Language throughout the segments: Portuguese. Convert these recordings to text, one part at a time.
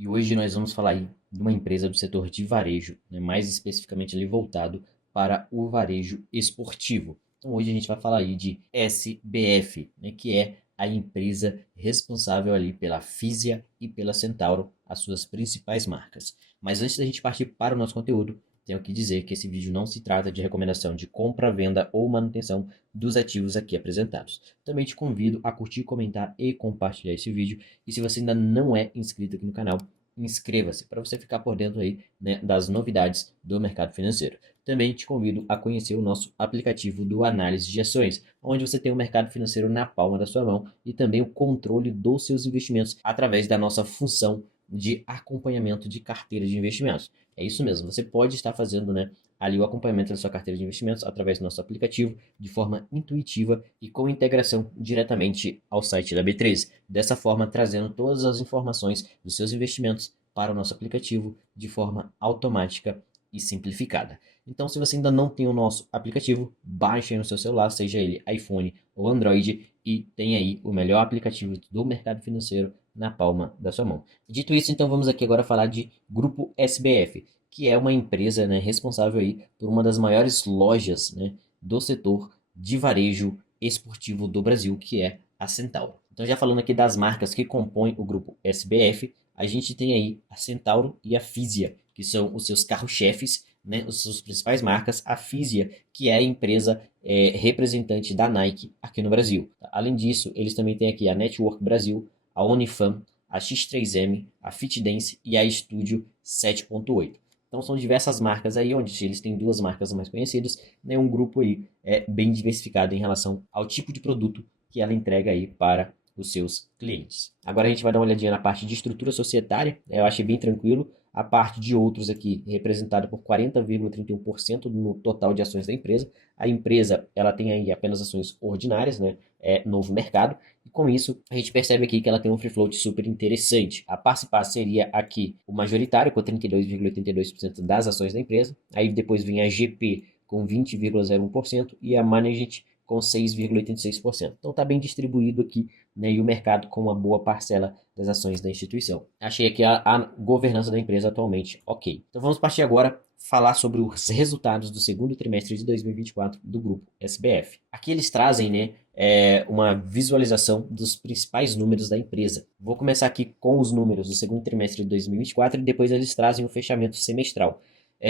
E hoje nós vamos falar aí de uma empresa do setor de varejo, né, mais especificamente ali voltado para o varejo esportivo. Então hoje a gente vai falar aí de SBF, né, que é a empresa responsável ali pela Fisia e pela Centauro, as suas principais marcas. Mas antes da gente partir para o nosso conteúdo, tenho que dizer que esse vídeo não se trata de recomendação de compra, venda ou manutenção dos ativos aqui apresentados. Também te convido a curtir, comentar e compartilhar esse vídeo. E se você ainda não é inscrito aqui no canal, inscreva-se para você ficar por dentro aí, né, das novidades do mercado financeiro. Também te convido a conhecer o nosso aplicativo do Análise de Ações, onde você tem o mercado financeiro na palma da sua mão e também o controle dos seus investimentos através da nossa função de acompanhamento de carteira de investimentos. É isso mesmo, você pode estar fazendo, né, ali o acompanhamento da sua carteira de investimentos através do nosso aplicativo de forma intuitiva e com integração diretamente ao site da B3. Dessa forma, trazendo todas as informações dos seus investimentos para o nosso aplicativo de forma automática e simplificada. Então, se você ainda não tem o nosso aplicativo, baixe aí no seu celular, seja ele iPhone ou Android, e tenha aí o melhor aplicativo do mercado financeiro na palma da sua mão. Dito isso, então vamos aqui agora falar de Grupo SBF, que é uma empresa, né, responsável aí por uma das maiores lojas, né, do setor de varejo esportivo do Brasil, que é a Centauro. Então, já falando aqui das marcas que compõem o grupo SBF, a gente tem aí a Centauro e a Fisia, que são os seus carro-chefes, né, as suas principais marcas. A Fisia, que é a empresa representante da Nike aqui no Brasil. Além disso, eles também têm aqui a Network Brasil, a Unifam, a X3M, a FitDance e a Studio 7.8. Então são diversas marcas aí, onde eles têm duas marcas mais conhecidas, né, um grupo aí bem diversificado em relação ao tipo de produto que ela entrega aí para os seus clientes. Agora a gente vai dar uma olhadinha na parte de estrutura societária, eu achei bem tranquilo. A parte de outros aqui, representada por 40,31% no total de ações da empresa. A empresa, ela tem aí apenas ações ordinárias, né? É novo mercado. E com isso, a gente percebe aqui que ela tem um free float super interessante. A Parcipar seria aqui o majoritário, com 32,82% das ações da empresa. Aí depois vem a GP com 20,01% e a Management com 6,86%. Então está bem distribuído aqui, né, e o mercado com uma boa parcela das ações da instituição. Achei aqui a governança da empresa atualmente ok. Então vamos partir agora falar sobre os resultados do segundo trimestre de 2024 do grupo SBF. Aqui eles trazem, né, uma visualização dos principais números da empresa. Vou começar aqui com os números do segundo trimestre de 2024 e depois eles trazem o fechamento semestral.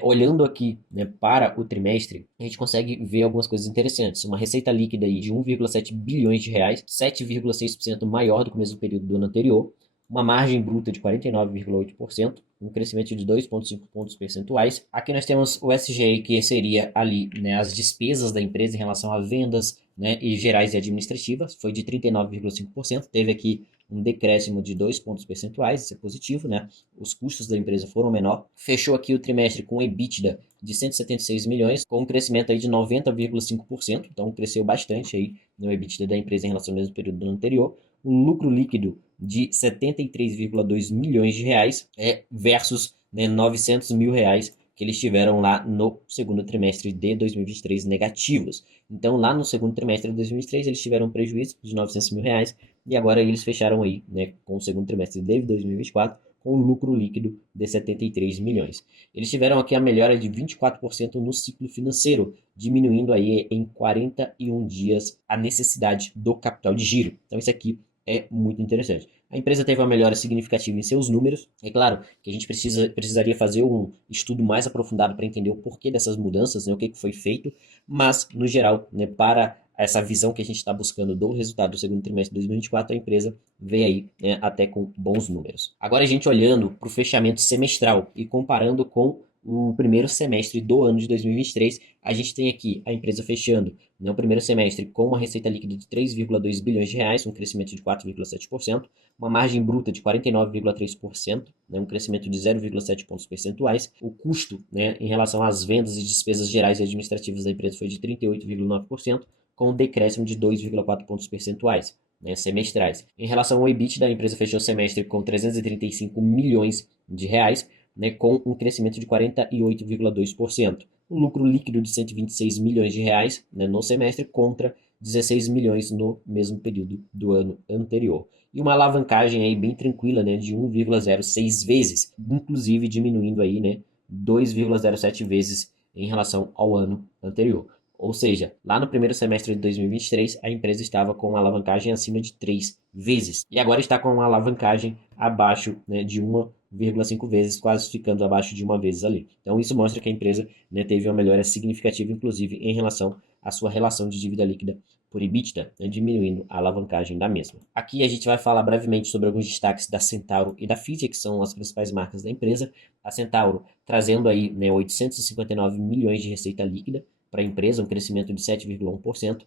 Olhando aqui, né, para o trimestre, a gente consegue ver algumas coisas interessantes. Uma receita líquida aí de 1,7 bilhões de reais, 7,6% maior do que o mesmo período do ano anterior. Uma margem bruta de 49,8%, um crescimento de 2,5 pontos percentuais. Aqui nós temos o SG, que seria ali, né, as despesas da empresa em relação a vendas, né, e gerais e administrativas, foi de 39,5%. Teve aqui um decréscimo de 2 pontos percentuais, isso é positivo, né? Os custos da empresa foram menor. Fechou aqui o trimestre com EBITDA de 176 milhões, com um crescimento aí de 90,5%, então cresceu bastante aí no EBITDA da empresa em relação ao mesmo período do ano anterior. Um lucro líquido de 73,2 milhões de reais versus, né, 900 mil reais que eles tiveram lá no segundo trimestre de 2023 negativos. Então, lá no segundo trimestre de 2023, eles tiveram um prejuízo de 900 mil reais e agora eles fecharam aí, né, com o segundo trimestre de 2024 com um lucro líquido de 73 milhões. Eles tiveram aqui a melhora de 24% no ciclo financeiro, diminuindo aí em 41 dias a necessidade do capital de giro. Então, isso aqui é muito interessante. A empresa teve uma melhora significativa em seus números. É claro que a gente precisaria fazer um estudo mais aprofundado para entender o porquê dessas mudanças, né, o que foi feito, mas, no geral, né, para essa visão que a gente está buscando do resultado do segundo trimestre de 2024, a empresa veio aí, né, até com bons números. Agora a gente olhando para o fechamento semestral e comparando com o primeiro semestre do ano de 2023, a gente tem aqui a empresa fechando, né, o primeiro semestre com uma receita líquida de 3,2 bilhões de reais, um crescimento de 4,7%, uma margem bruta de 49,3%, né, um crescimento de 0,7 pontos percentuais. O custo, né, em relação às vendas e despesas gerais e administrativas da empresa foi de 38,9%, com um decréscimo de 2,4 pontos percentuais, né, semestrais. Em relação ao EBITDA, a empresa fechou o semestre com 335 milhões de reais, né, com um crescimento de 48,2%. Um lucro líquido de 126 milhões de reais, né, no semestre contra 16 milhões no mesmo período do ano anterior. e uma alavancagem aí bem tranquila, né, de 1,06 vezes, inclusive diminuindo aí, né, 2,07 vezes em relação ao ano anterior. Ou seja, lá no primeiro semestre de 2023, a empresa estava com uma alavancagem acima de 3 vezes. E agora está com uma alavancagem abaixo, né, de 1,5 vezes, quase ficando abaixo de uma vez ali. Então, isso mostra que a empresa, né, teve uma melhora significativa, inclusive, em relação à sua relação de dívida líquida por EBITDA, né, diminuindo a alavancagem da mesma. Aqui a gente vai falar brevemente sobre alguns destaques da Centauro e da Fisia, que são as principais marcas da empresa. A Centauro trazendo aí, né, 859 milhões de receita líquida para a empresa, um crescimento de 7,1%,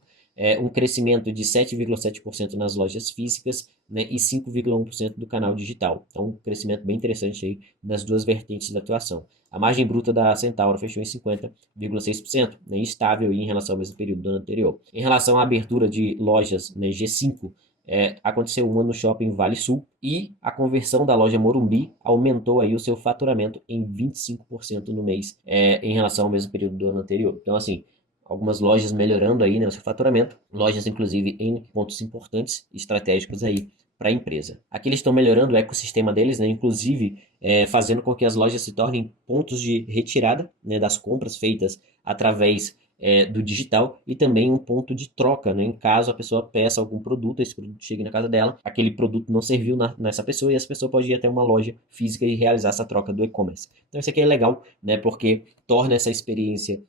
um crescimento de 7,7% nas lojas físicas, né, e 5,1% do canal digital. Então, um crescimento bem interessante aí nas duas vertentes da atuação. A margem bruta da Centauro fechou em 50,6%, né, estável em relação ao mesmo período do ano anterior. Em relação à abertura de lojas, né, G5, aconteceu uma no Shopping Vale Sul e a conversão da loja Morumbi aumentou aí o seu faturamento em 25% no mês, em relação ao mesmo período do ano anterior. Então, assim, algumas lojas melhorando aí, né, o seu faturamento, lojas inclusive em pontos importantes, estratégicos aí para a empresa. Aqui eles estão melhorando o ecossistema deles, né, inclusive fazendo com que as lojas se tornem pontos de retirada, né, das compras feitas através do digital e também um ponto de troca, né? Em caso a pessoa peça algum produto, esse produto chegue na casa dela, aquele produto não serviu nessa pessoa e essa pessoa pode ir até uma loja física e realizar essa troca do e-commerce. Então isso aqui é legal, né? Porque torna essa experiência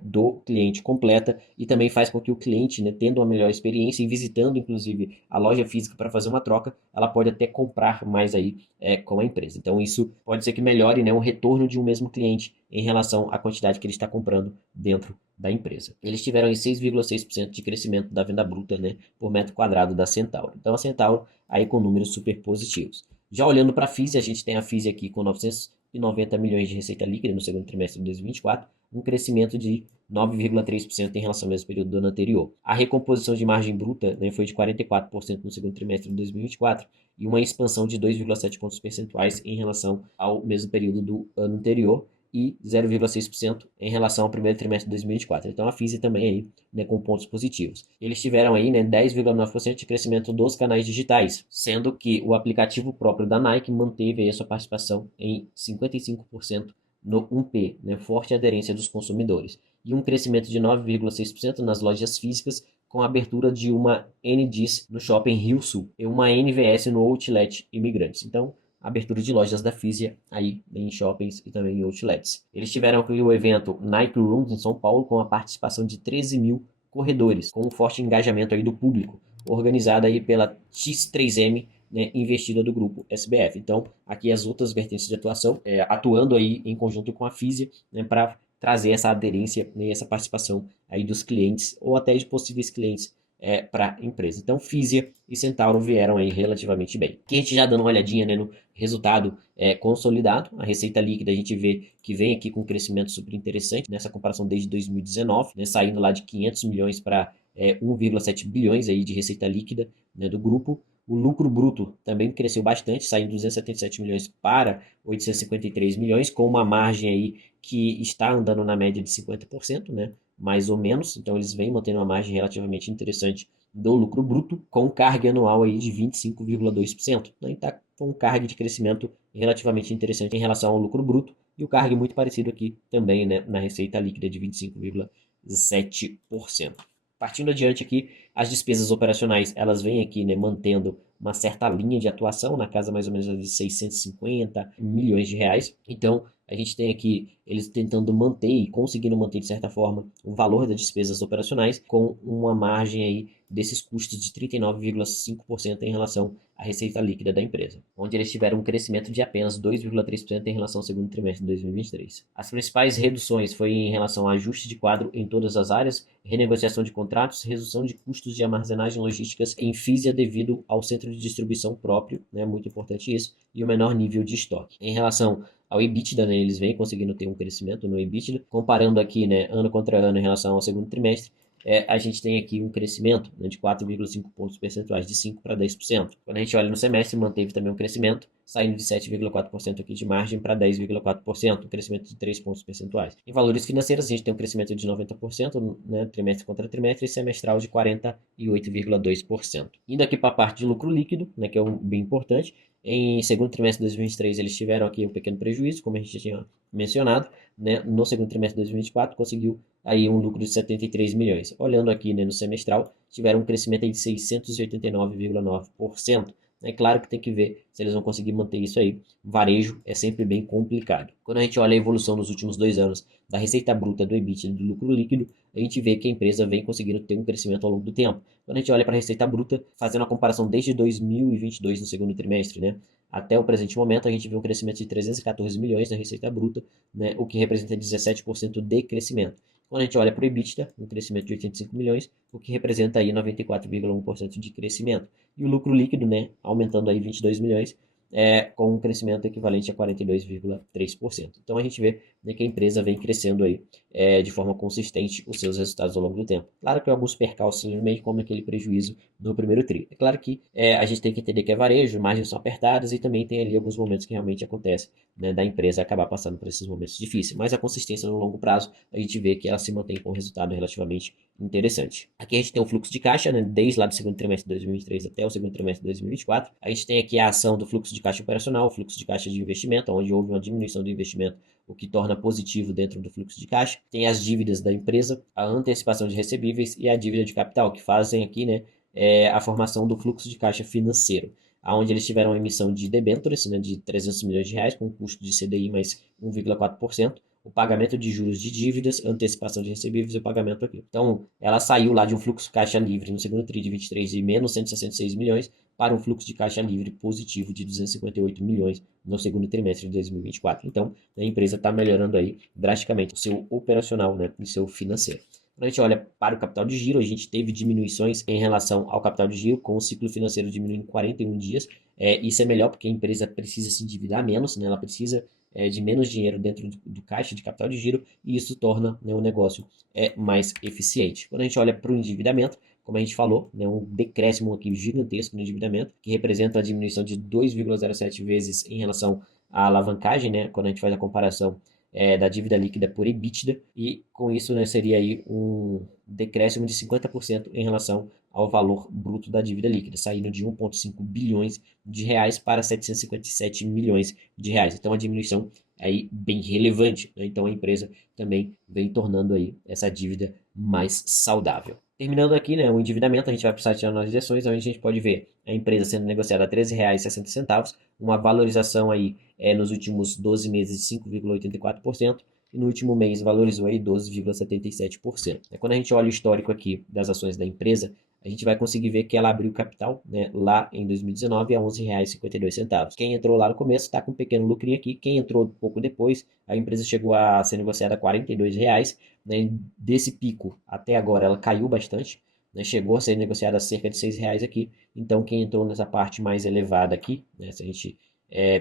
do cliente completa e também faz com que o cliente, né, tendo uma melhor experiência e visitando inclusive a loja física para fazer uma troca, ela pode até comprar mais aí com a empresa. Então isso pode ser que melhore, né, o retorno de um mesmo cliente em relação à quantidade que ele está comprando dentro da empresa. Eles tiveram aí 6,6% de crescimento da venda bruta, né, por metro quadrado da Centauro. Então a Centauro aí com números super positivos. Já olhando para a Fisia, a gente tem a Fisia aqui com 990 milhões de receita líquida no segundo trimestre de 2024, um crescimento de 9,3% em relação ao mesmo período do ano anterior. A recomposição de margem bruta, né, foi de 44% no segundo trimestre de 2024 e uma expansão de 2,7 pontos percentuais em relação ao mesmo período do ano anterior e 0,6% em relação ao primeiro trimestre de 2024. Então a Fisia também aí, né, com pontos positivos. Eles tiveram aí, né, 10,9% de crescimento dos canais digitais, sendo que o aplicativo próprio da Nike manteve aí a sua participação em 55% no 1P, né, forte aderência dos consumidores, e um crescimento de 9,6% nas lojas físicas, com a abertura de uma NDIS no Shopping Rio Sul e uma NVS no Outlet Imigrantes. Então, abertura de lojas da Fisia aí em shoppings e também em outlets. Eles tiveram aqui o evento Nike Rooms em São Paulo com a participação de 13 mil corredores, com um forte engajamento aí do público, organizada aí pela X3M, né, investida do grupo SBF. Então, aqui as outras vertentes de atuação, atuando aí em conjunto com a Fisia, né, para trazer essa aderência, né, essa participação aí dos clientes ou até de possíveis clientes para a empresa. Então, Fisia e Centauro vieram aí relativamente bem. Aqui a gente já dando uma olhadinha, né, no resultado consolidado, a receita líquida a gente vê que vem aqui com um crescimento super interessante nessa comparação desde 2019, né, saindo lá de 500 milhões para 1,7 bilhões aí de receita líquida, né, do grupo. O lucro bruto também cresceu bastante, saindo de 277 milhões para 853 milhões, com uma margem aí que está andando na média de 50%, né? Mais ou menos. Então eles vêm mantendo uma margem relativamente interessante do lucro bruto, com carga anual aí de 25,2%. Então está com um carga de crescimento relativamente interessante em relação ao lucro bruto, e o carga muito parecido aqui também, né, na receita líquida de 25,7%. Partindo adiante aqui, as despesas operacionais, elas vêm aqui, né, mantendo uma certa linha de atuação, na casa mais ou menos de 650 milhões de reais. Então, a gente tem aqui eles tentando manter e conseguindo manter, de certa forma, o valor das despesas operacionais com uma margem aí desses custos de 39,5% em relação à receita líquida da empresa, onde eles tiveram um crescimento de apenas 2,3% em relação ao segundo trimestre de 2023. As principais reduções foi em relação a ajuste de quadro em todas as áreas, renegociação de contratos, redução de custos de armazenagem logísticas em Fisia devido ao centro de distribuição próprio, né, muito importante isso, e o menor nível de estoque. Em relação ao EBITDA, né, eles vêm conseguindo ter um crescimento no EBITDA, comparando aqui, né, ano contra ano em relação ao segundo trimestre, a gente tem aqui um crescimento, né, de 4,5 pontos percentuais, de 5 para 10%. Quando a gente olha no semestre, manteve também um crescimento, saindo de 7,4% aqui de margem para 10,4%, um crescimento de 3 pontos percentuais. Em valores financeiros, a gente tem um crescimento de 90%, né, trimestre contra trimestre, e semestral de 48,2%. Indo aqui para a parte de lucro líquido, né, que é bem importante, em segundo trimestre de 2023, eles tiveram aqui um pequeno prejuízo, como a gente já tinha mencionado, né? No segundo trimestre de 2024, conseguiu aí um lucro de 73 milhões. Olhando aqui, né, no semestral, tiveram um crescimento aí de 689,9%. É claro que tem que ver se eles vão conseguir manter isso aí. Varejo é sempre bem complicado. Quando a gente olha a evolução nos últimos 2 anos da receita bruta, do EBITDA e do lucro líquido, a gente vê que a empresa vem conseguindo ter um crescimento ao longo do tempo. Quando a gente olha para a receita bruta, fazendo a comparação desde 2022, no segundo trimestre, né, até o presente momento, a gente vê um crescimento de 314 milhões na receita bruta, né, o que representa 17% de crescimento. Quando a gente olha para o EBITDA, um crescimento de 85 milhões, o que representa aí 94,1% de crescimento. E o lucro líquido, né, aumentando aí 22 milhões, com um crescimento equivalente a 42,3%. Então a gente vê, né, que a empresa vem crescendo aí de forma consistente os seus resultados ao longo do tempo. Claro que alguns percalços no meio, como aquele prejuízo no primeiro tri. É claro que a gente tem que entender que é varejo, margens são apertadas e também tem ali alguns momentos que realmente acontecem, né, da empresa acabar passando por esses momentos difíceis. Mas a consistência no longo prazo, a gente vê que ela se mantém com um resultado relativamente interessante. Aqui a gente tem o fluxo de caixa, né, desde lá do segundo trimestre de 2023 até o segundo trimestre de 2024. A gente tem aqui a ação do fluxo de caixa operacional, o fluxo de caixa de investimento, onde houve uma diminuição do investimento, o que torna positivo dentro do fluxo de caixa. Tem as dívidas da empresa, a antecipação de recebíveis e a dívida de capital, que fazem aqui, né, a formação do fluxo de caixa financeiro, onde eles tiveram uma emissão de debêntures, né, de 300 milhões de reais, com um custo de CDI mais 1,4%, o pagamento de juros de dívidas, antecipação de recebíveis e o pagamento aqui. Então, ela saiu lá de um fluxo caixa livre no segundo TRI de 23 de menos 166 milhões para um fluxo de caixa livre positivo de 258 milhões no segundo trimestre de 2024. Então, a empresa está melhorando aí drasticamente o seu operacional, né, e o seu financeiro. Quando a gente olha para o capital de giro, a gente teve diminuições em relação ao capital de giro, com o ciclo financeiro diminuindo 41 dias. Isso é melhor porque a empresa precisa se endividar menos, né? Ela precisa de menos dinheiro dentro do caixa de capital de giro e isso torna, né, o negócio mais eficiente. Quando a gente olha para o endividamento, como a gente falou, né, um decréscimo aqui gigantesco no endividamento, que representa a diminuição de 2,07 vezes em relação à alavancagem, né? Quando a gente faz a comparação da dívida líquida por EBITDA, e com isso, né, seria aí um decréscimo de 50% em relação ao valor bruto da dívida líquida, saindo de 1,5 bilhões de reais para 757 milhões de reais. Então, a diminuição aí bem relevante, né? Então, a empresa também vem tornando aí essa dívida mais saudável. Terminando aqui, né, o endividamento, a gente vai para o site de analisações, onde a gente pode ver a empresa sendo negociada a R$ 13,60, uma valorização aí nos últimos 12 meses de 5,84%, e no último mês valorizou aí 12,77%. Quando a gente olha o histórico aqui das ações da empresa, a gente vai conseguir ver que ela abriu capital, né, lá em 2019 a R$ 11,52. Quem entrou lá no começo está com um pequeno lucrinho aqui. Quem entrou pouco depois, a empresa chegou a ser negociada a R$ 42, né, desse pico até agora ela caiu bastante, né, chegou a ser negociada a cerca de R$ 6 aqui. Então quem entrou nessa parte mais elevada aqui, né, se a gente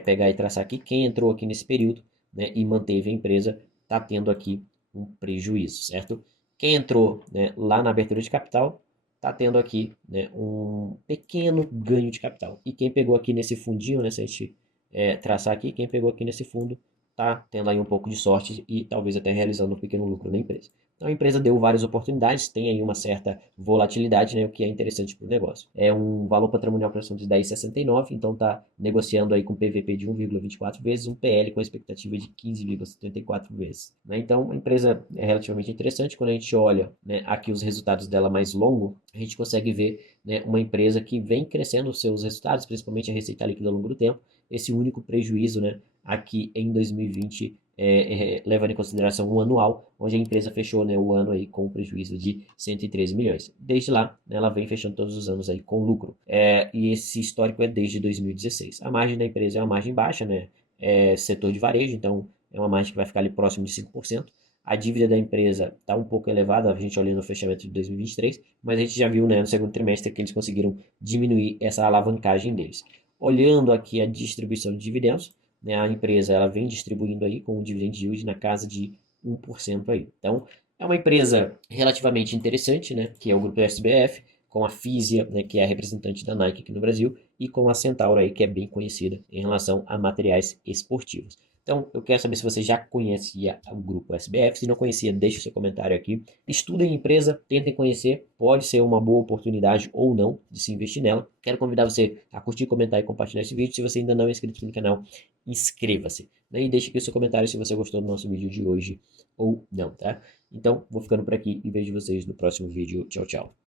pegar e traçar aqui, quem entrou aqui nesse período, né, e manteve a empresa, está tendo aqui um prejuízo, certo? Quem entrou, né, lá na abertura de capital está tendo aqui, né, um pequeno ganho de capital. E quem pegou aqui nesse fundinho, né, se a gente traçar aqui, quem pegou aqui nesse fundo está tendo aí um pouco de sorte e talvez até realizando um pequeno lucro na empresa. Então a empresa deu várias oportunidades, tem aí uma certa volatilidade, né, o que é interessante para o negócio. É um valor patrimonial para ação de 10,69, então está negociando aí com PVP de 1,24 vezes, um PL com expectativa de 15,74 vezes. Né? Então a empresa é relativamente interessante. Quando a gente olha, né, aqui os resultados dela mais longo, a gente consegue ver, né, uma empresa que vem crescendo os seus resultados, principalmente a receita líquida ao longo do tempo. Esse único prejuízo, né, aqui em 2020, levando em consideração o anual, onde a empresa fechou, né, o ano aí com um prejuízo de 113 milhões. Desde lá, né, ela vem fechando todos os anos aí com lucro. E esse histórico é desde 2016. A margem da empresa é uma margem baixa, né? Setor de varejo, então é uma margem que vai ficar ali próximo de 5%. A dívida da empresa está um pouco elevada, a gente olhando no fechamento de 2023, mas a gente já viu, né, no segundo trimestre que eles conseguiram diminuir essa alavancagem deles. Olhando aqui a distribuição de dividendos, né, a empresa ela vem distribuindo aí com um dividend yield na casa de 1% aí. Então, É uma empresa relativamente interessante, né, que é o grupo SBF, com a Fisia, né, que é a representante da Nike aqui no Brasil, e com a Centauro aí, que é bem conhecida em relação a materiais esportivos. Então, eu quero saber se você já conhecia o grupo SBF. Se não conhecia, deixe seu comentário aqui. Estudem a empresa, tentem conhecer. Pode ser uma boa oportunidade ou não de se investir nela. Quero convidar você a curtir, comentar e compartilhar esse vídeo. Se você ainda não é inscrito no canal, inscreva-se. E deixe aqui o seu comentário se você gostou do nosso vídeo de hoje ou não, tá? Então, vou ficando por aqui e vejo vocês no próximo vídeo. Tchau, tchau.